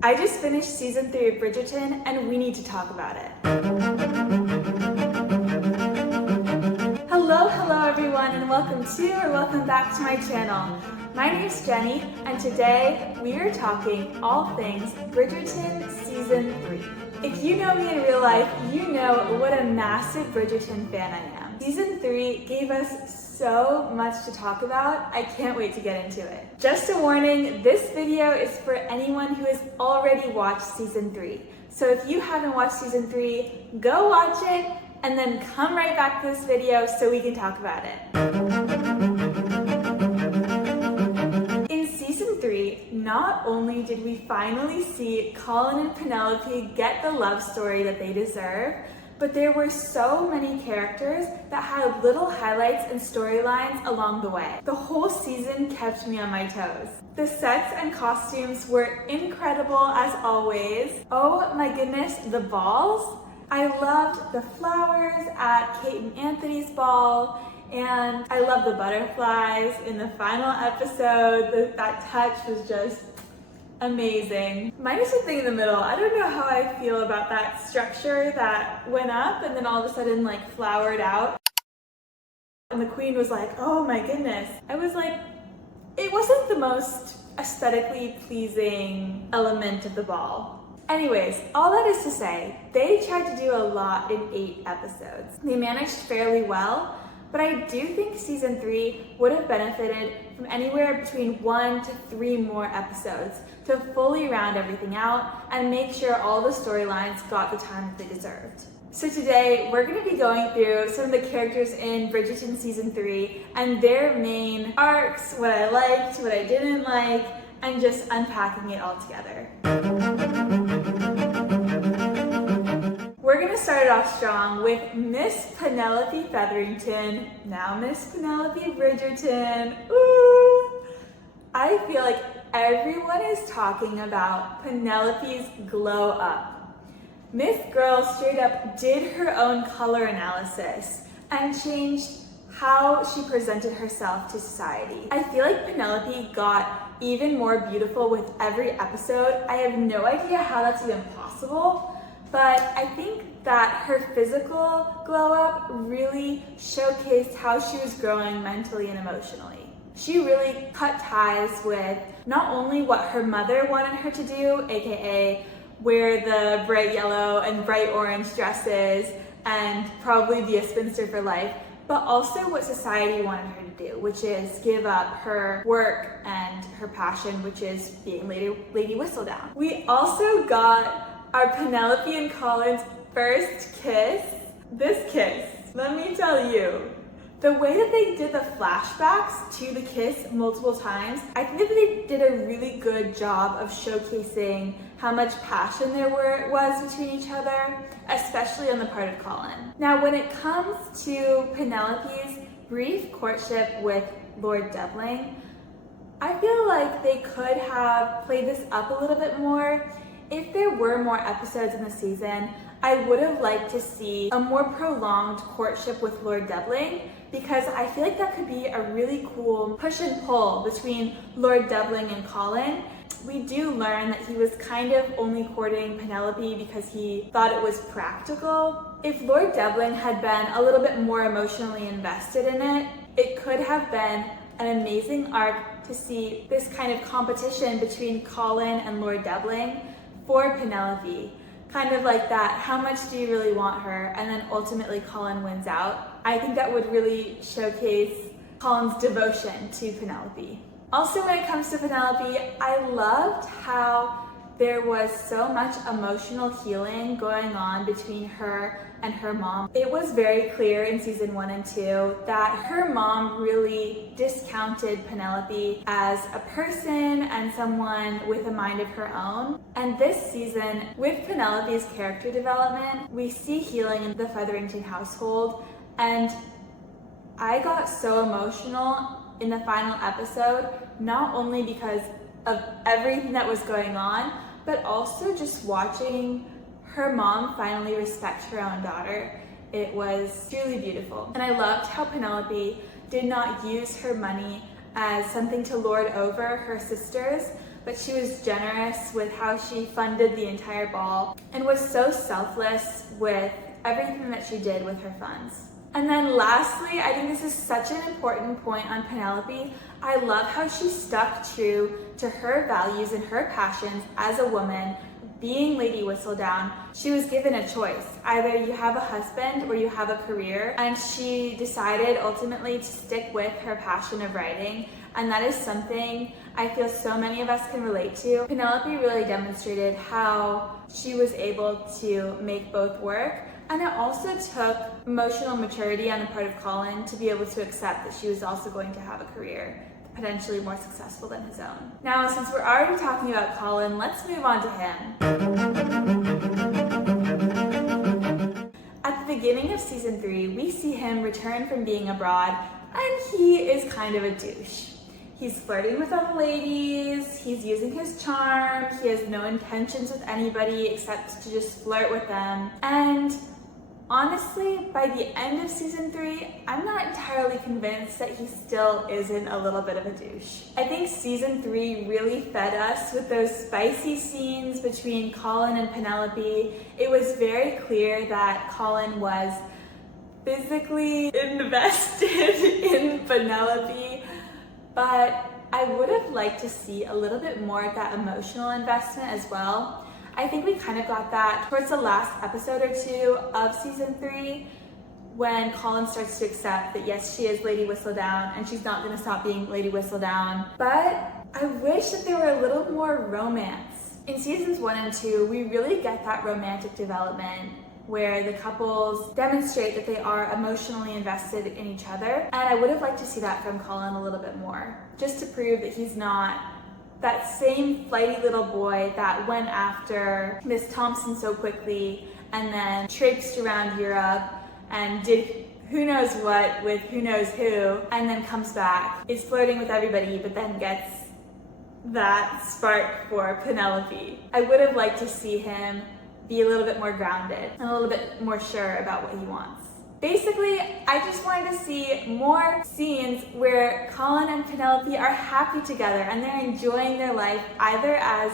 I just finished season 3 of Bridgerton and we need to talk about it. Hello everyone, and welcome back to my channel. My name is Jenny, and today we are talking all things Bridgerton season 3. If you know me in real life, you know what a massive Bridgerton fan I am. Season 3 gave us so much to talk about. I can't wait to get into it. Just a warning, this video is for anyone who has already watched season 3. So if you haven't watched season 3, go watch it and then come right back to this video so we can talk about it. In season 3, not only did we finally see Colin and Penelope get the love story that they deserve, but there were so many characters that had little highlights and storylines along the way. The whole season kept me on my toes. The sets and costumes were incredible as always. Oh my goodness, the balls. I loved the flowers at Kate and Anthony's ball, and I love the butterflies in the final episode. That touch was just amazing. Minus the thing in the middle. I don't know how I feel about that structure that went up and then all of a sudden like flowered out. And the queen was like, oh my goodness. I was like, it wasn't the most aesthetically pleasing element of the ball. Anyways, all that is to say, they tried to do a lot in 8 episodes. They managed fairly well, but I do think season 3 would have benefited from anywhere between 1 to 3 more episodes to fully round everything out and make sure all the storylines got the time that they deserved. So today, we're going to be going through some of the characters in Bridgerton season 3 and their main arcs, what I liked, what I didn't like, and just unpacking it all together. We're gonna start it off strong with Miss Penelope Featherington, now Miss Penelope Bridgerton. Ooh! I feel like everyone is talking about Penelope's glow up. Miss Girl straight up did her own color analysis and changed how she presented herself to society. I feel like Penelope got even more beautiful with every episode. I have no idea how that's even possible. But I think that her physical glow up really showcased how she was growing mentally and emotionally. She really cut ties with not only what her mother wanted her to do, aka wear the bright yellow and bright orange dresses and probably be a spinster for life, but also what society wanted her to do, which is give up her work and her passion, which is being Lady Whistledown. We also got our Penelope and Colin's first kiss. This kiss, let me tell you, the way that they did the flashbacks to the kiss multiple times, I think that they did a really good job of showcasing how much passion there was between each other, especially on the part of Colin. Now, when it comes to Penelope's brief courtship with Lord Devling, I feel like they could have played this up a little bit more. If there were more episodes in the season, I would have liked to see a more prolonged courtship with Lord Devling, because I feel like that could be a really cool push and pull between Lord Devling and Colin. We do learn that he was kind of only courting Penelope because he thought it was practical. If Lord Devling had been a little bit more emotionally invested in it, it could have been an amazing arc to see this kind of competition between Colin and Lord Devling for Penelope. Kind of like that, how much do you really want her? And then ultimately Colin wins out. I think that would really showcase Colin's devotion to Penelope. Also, when it comes to Penelope, I loved how there was so much emotional healing going on between her and her mom. It was very clear in season 1 and 2 that her mom really discounted Penelope as a person and someone with a mind of her own. And this season, with Penelope's character development, we see healing in the Featherington household, and I got so emotional in the final episode, not only because of everything that was going on, but also just watching her mom finally respect her own daughter. It was truly beautiful. And I loved how Penelope did not use her money as something to lord over her sisters, but she was generous with how she funded the entire ball and was so selfless with everything that she did with her funds. And then lastly, I think this is such an important point on Penelope. I love how she stuck true to her values and her passions as a woman. Being Lady Whistledown, she was given a choice. Either you have a husband or you have a career, and she decided ultimately to stick with her passion of writing, and that is something I feel so many of us can relate to. Penelope really demonstrated how she was able to make both work, and it also took emotional maturity on the part of Colin to be able to accept that she was also going to have a career, potentially more successful than his own. Now, since we're already talking about Colin, let's move on to him. At the beginning of season 3, we see him return from being abroad, and he is kind of a douche. He's flirting with other ladies, he's using his charm, he has no intentions with anybody except to just flirt with them. And honestly, by the end of season 3, I'm not entirely convinced that he still isn't a little bit of a douche. I think season 3 really fed us with those spicy scenes between Colin and Penelope. It was very clear that Colin was physically invested in Penelope, but I would have liked to see a little bit more of that emotional investment as well. I think we kind of got that towards the last episode or two of season 3, when Colin starts to accept that yes, she is Lady Whistledown and she's not going to stop being Lady Whistledown. But I wish that there were a little more romance. In seasons 1 and 2, we really get that romantic development where the couples demonstrate that they are emotionally invested in each other. And I would have liked to see that from Colin a little bit more, just to prove that he's not that same flighty little boy that went after Miss Thompson so quickly and then traipsed around Europe and did who knows what with who knows who, and then comes back, is flirting with everybody, but then gets that spark for Penelope. I would have liked to see him be a little bit more grounded and a little bit more sure about what he wants. Basically, I just wanted to see more scenes where Colin and Penelope are happy together and they're enjoying their life either as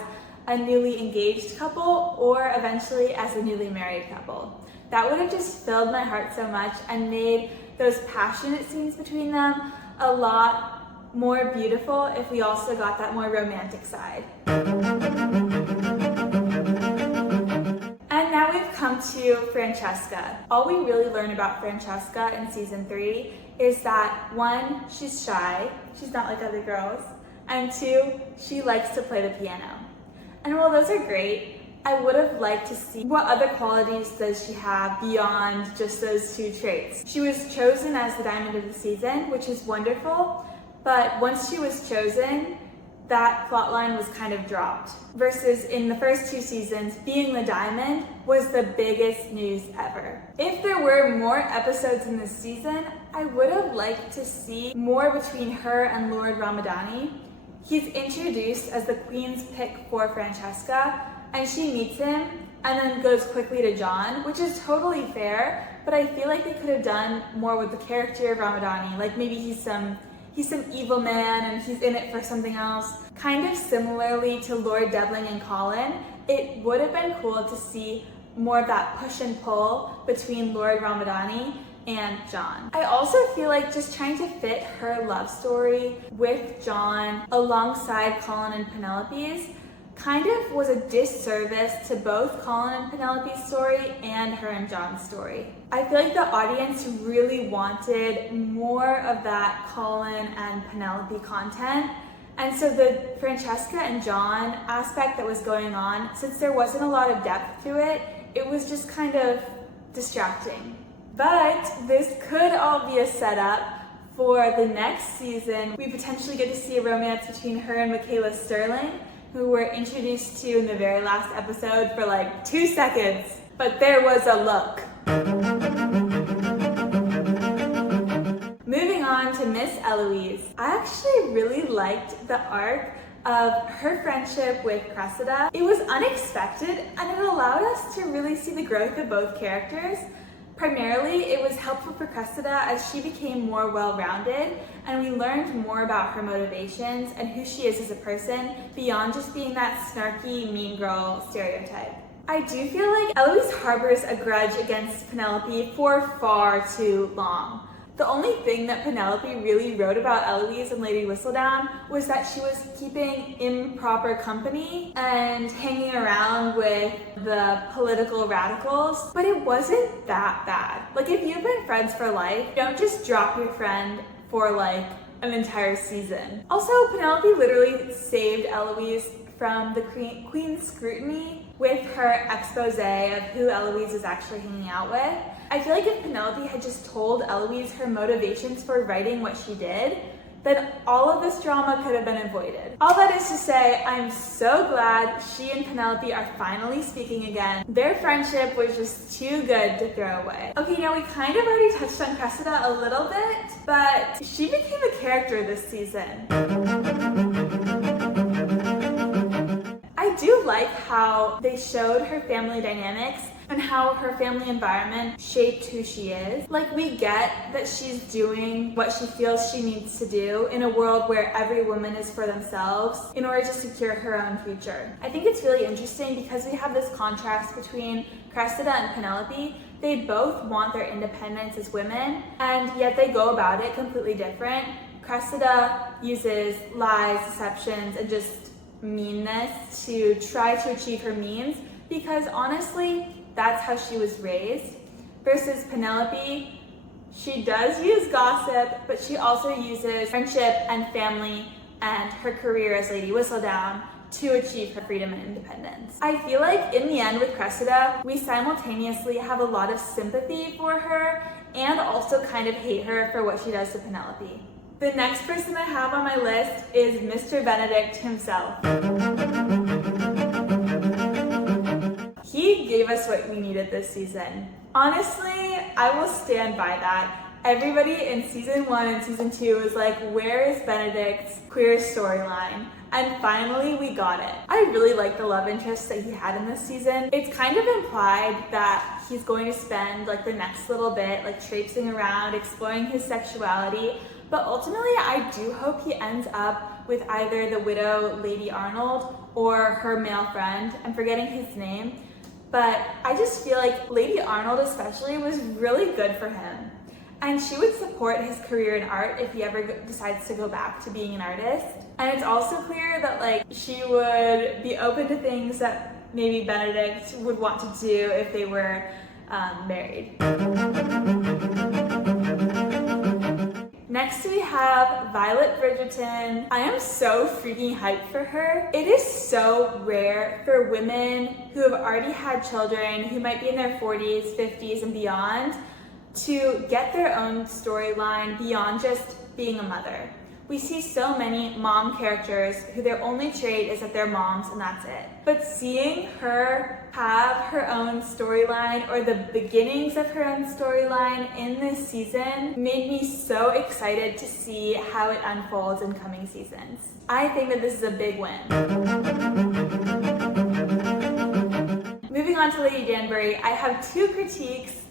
a newly engaged couple or eventually as a newly married couple. That would have just filled my heart so much and made those passionate scenes between them a lot more beautiful if we also got that more romantic side. And now we've come to Francesca. All we really learn about Francesca in season 3 is that 1, she's shy, she's not like other girls, and 2, she likes to play the piano. And while those are great, I would have liked to see what other qualities does she have beyond just those 2 traits. She was chosen as the Diamond of the Season, which is wonderful, but once she was chosen, that plotline was kind of dropped. Versus in the first 2 seasons, being the Diamond was the biggest news ever. If there were more episodes in this season, I would have liked to see more between her and Lord Ramadani. He's introduced as the Queen's pick for Francesca, and she meets him and then goes quickly to John, which is totally fair, but I feel like they could have done more with the character of Ramadani. Like maybe he's some evil man and he's in it for something else. Kind of similarly to Lord Devling and Colin, it would have been cool to see more of that push and pull between Lord Ramadani and John. I also feel like just trying to fit her love story with John alongside Colin and Penelope's kind of was a disservice to both Colin and Penelope's story and her and John's story. I feel like the audience really wanted more of that Colin and Penelope content, and so the Francesca and John aspect that was going on, since there wasn't a lot of depth to it, it was just kind of distracting. But this could all be a setup for the next season. We potentially get to see a romance between her and Michaela Sterling, who were introduced to in the very last episode for like 2 seconds, but there was a look. Moving on to Miss Eloise. I actually really liked the arc of her friendship with Cressida. It was unexpected and it allowed us to really see the growth of both characters. Primarily, it was helpful for Cressida as she became more well-rounded and we learned more about her motivations and who she is as a person beyond just being that snarky, mean girl stereotype. I do feel like Eloise harbors a grudge against Penelope for far too long. The only thing that Penelope really wrote about Eloise and Lady Whistledown was that she was keeping improper company and hanging around with the political radicals, but it wasn't that bad. Like, if you've been friends for life, don't just drop your friend for like an entire season. Also, Penelope literally saved Eloise from the Queen's scrutiny with her expose of who Eloise is actually hanging out with. I feel like if Penelope had just told Eloise her motivations for writing what she did, then all of this drama could have been avoided. All that is to say, I'm so glad she and Penelope are finally speaking again. Their friendship was just too good to throw away. Okay, now we kind of already touched on Cressida a little bit, but she became a character this season. I do like how they showed her family dynamics and how her family environment shaped who she is. Like, we get that she's doing what she feels she needs to do in a world where every woman is for themselves in order to secure her own future. I think it's really interesting because we have this contrast between Cressida and Penelope. They both want their independence as women, and yet they go about it completely different. Cressida uses lies, deceptions, and just meanness to try to achieve her means because honestly, that's how she was raised. Versus Penelope, she does use gossip, but she also uses friendship and family and her career as Lady Whistledown to achieve her freedom and independence. I feel like in the end with Cressida, we simultaneously have a lot of sympathy for her and also kind of hate her for what she does to Penelope. The next person I have on my list is Mr. Benedict himself. He gave us what we needed this season. Honestly, I will stand by that. Everybody in season 1 and season 2 was like, where is Benedict's queer storyline? And finally, we got it. I really like the love interest that he had in this season. It's kind of implied that he's going to spend like the next little bit like traipsing around, exploring his sexuality. But ultimately, I do hope he ends up with either the widow Lady Arnold or her male friend. I'm forgetting his name. But I just feel like Lady Arnold especially was really good for him. And she would support his career in art if he ever decides to go back to being an artist. And it's also clear that like she would be open to things that maybe Benedict would want to do if they were married. Next we have Violet Bridgerton. I am so freaking hyped for her. It is so rare for women who have already had children, who might be in their 40s, 50s, and beyond, to get their own storyline beyond just being a mother. We see so many mom characters who their only trait is that they're moms and that's it. But seeing her have her own storyline or the beginnings of her own storyline in this season made me so excited to see how it unfolds in coming seasons. I think that this is a big win. Moving on to Lady Danbury, I have 2 critiques.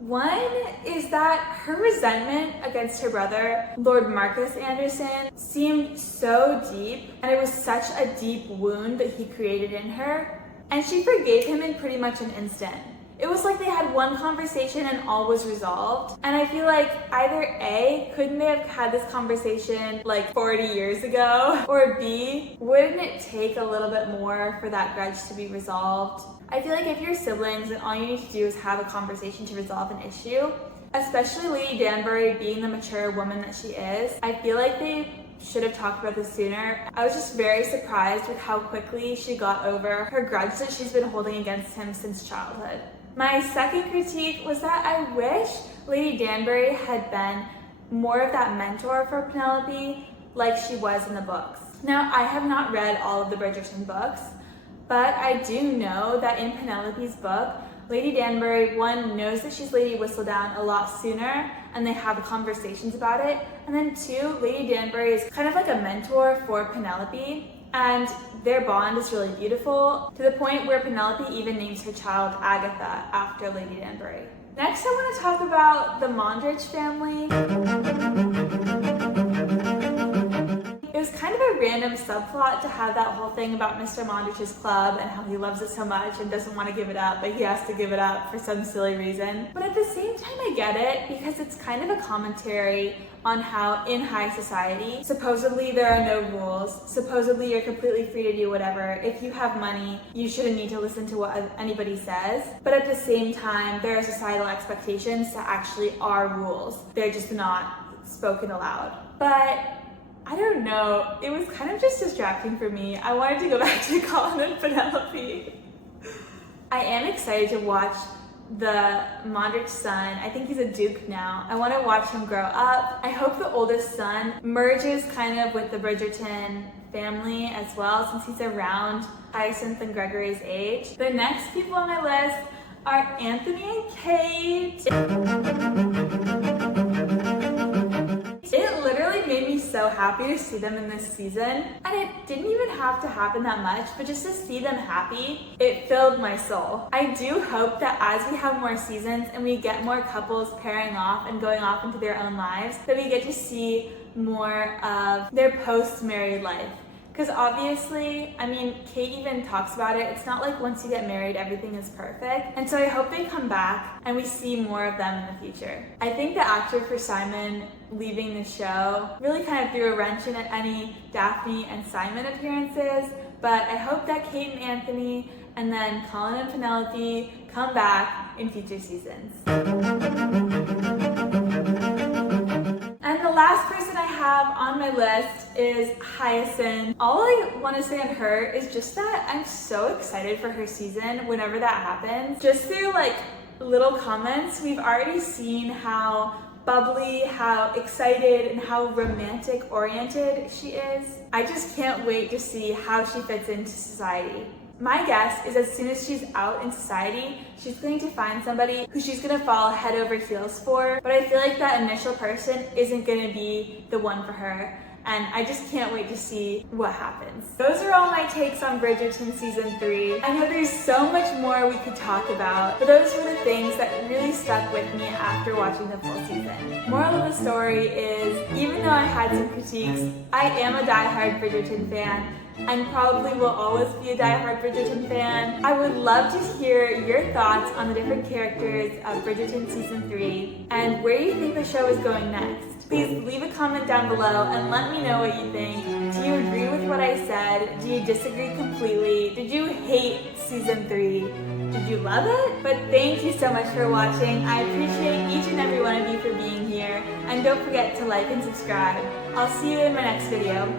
One is that her resentment against her brother, Lord Marcus Anderson, seemed so deep, and it was such a deep wound that he created in her, and she forgave him in pretty much an instant. It was like they had one conversation and all was resolved, and I feel like either A, couldn't they have had this conversation like 40 years ago, or B, wouldn't it take a little bit more for that grudge to be resolved? I feel like if you're siblings and all you need to do is have a conversation to resolve an issue, especially Lady Danbury being the mature woman that she is, I feel like they should have talked about this sooner. I was just very surprised with how quickly she got over her grudge that she's been holding against him since childhood. My second critique was that I wish Lady Danbury had been more of that mentor for Penelope like she was in the books. Now, I have not read all of the Bridgerton books, but I do know that in Penelope's book, Lady Danbury, one, knows that she's Lady Whistledown a lot sooner, and they have conversations about it. And then 2, Lady Danbury is kind of like a mentor for Penelope, and their bond is really beautiful, to the point where Penelope even names her child Agatha after Lady Danbury. Next, I want to talk about the Mondrich family. It was kind of a random subplot to have that whole thing about Mr. Mondrich's club and how he loves it so much and doesn't want to give it up, but he has to give it up for some silly reason. But at the same time, I get it because it's kind of a commentary on how in high society, supposedly there are no rules, supposedly you're completely free to do whatever. If you have money, you shouldn't need to listen to what anybody says. But at the same time, there are societal expectations that actually are rules. They're just not spoken aloud. But I don't know, it was kind of just distracting for me. I wanted to go back to Colin and Penelope. I am excited to watch the Mondrich son. I think he's a duke now. I want to watch him grow up. I hope the oldest son merges kind of with the Bridgerton family as well, since he's around Hyacinth and Gregory's age. The next people on my list are Anthony and Kate. It literally made me so happy to see them in this season, and it didn't even have to happen that much, but just to see them happy, it filled my soul. I do hope that as we have more seasons and we get more couples pairing off and going off into their own lives, that we get to see more of their post-married life. Because obviously, I mean, Kate even talks about it. It's not like once you get married, everything is perfect. And so I hope they come back and we see more of them in the future. I think the actor for Simon leaving the show really kind of threw a wrench in at any Daphne and Simon appearances. But I hope that Kate and Anthony and then Colin and Penelope come back in future seasons. And the last person I have on my list is Hyacinth. All I want to say on her is just that I'm so excited for her season whenever that happens. Just through like little comments, we've already seen how bubbly, how excited, and how romantic oriented she is. I just can't wait to see how she fits into society. My guess is as soon as she's out in society, she's going to find somebody who she's going to fall head over heels for, but I feel like that initial person isn't going to be the one for her, and I just can't wait to see what happens. Those are all my takes on Bridgerton Season 3. I know there's so much more we could talk about, but those were the things that really stuck with me after watching the full season. Moral of the story is, even though I had some critiques, I am a diehard Bridgerton fan, and probably will always be a diehard Bridgerton fan. I would love to hear your thoughts on the different characters of Bridgerton Season 3 and where you think the show is going next. Please leave a comment down below and let me know what you think. Do you agree with what I said? Do you disagree completely? Did you hate Season 3? Did you love it? But thank you so much for watching. I appreciate each and every one of you for being here. And don't forget to like and subscribe. I'll see you in my next video.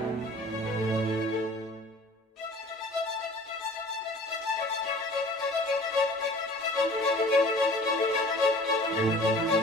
Thank you.